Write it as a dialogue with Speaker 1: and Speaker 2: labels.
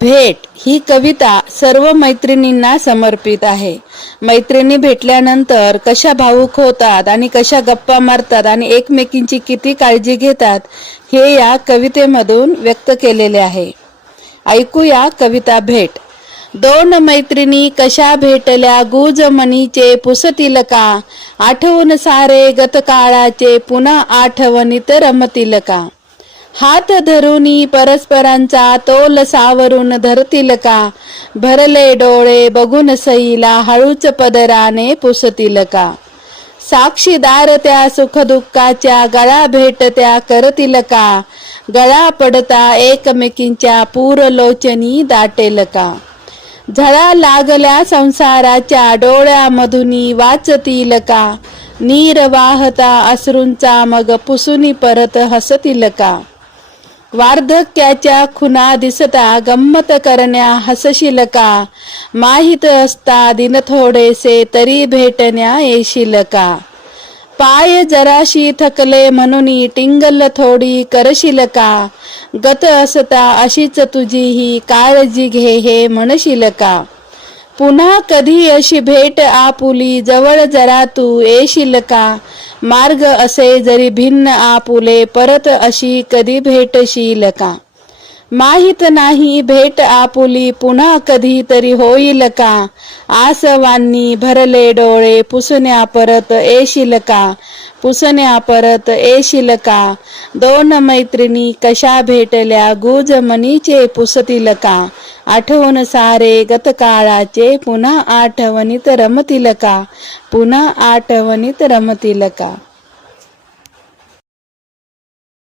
Speaker 1: भेट ही कविता सर्व मैत्रिणींना समर्पित आहे. मैत्रिणी भेटल्यानंतर कशा भावूक होतात आणि कशा गप्पा मारतात आणि एकमेकींची किती काळजी घेतात हे या कवितेमधून व्यक्त केलेले आहे. ऐकूया कविता भेट. दोन मैत्रिणी कशा भेटल्या गुज मनीचे पुसतील का? आठवून सारे गतकाळाचे पुन्हा आठवणीत रमतील का? हात धरुनी परस्परांचा तोल सावरून धरतील का? भरले डोळे बघून सईला हळूच पदराने पुसतील का? साक्षीदार त्या सुखदुःखाच्या गळा भेट त्या करतील का? गळा पडता एकमेकींच्या पूरलोचनी दाटेल का? झळा लागल्या संसाराच्या डोळ्यामधुनी वाचतील का? नीर वाहता अश्रूंचा मग पुसुनी परत हसतील का? वार्धक्याच्या खुना दिसता गंमत करण्या हसशील का माहीत असता दिन थोडेसे तरी भेटण्या येशील का पाय जराशी थकले म्हणून टिंगल थोडी करशील का गत असता अशीच तुझी ही काळजी घे हे म्हणशील का पुन्हा कधी अशी भेट आपुली? जवळ जरा तू येशील का? मार्ग असे जरी भिन्न आपुले परत अशी कधी भेटशील का? माहीत नाही भेट आपुली पुन्हा कधी तरी होईल का? आसवांनी भरले डोळे पुसण्या परत येशील का? पुसण्या परत येशील का? दोन मैत्रिणी कशा भेटल्या गुज मनीचे पुसतील का? आठवण सारे गतकाळाचे पुन्हा आठवणीत रमतील का? पुन्हा आठवणीत रमतील का?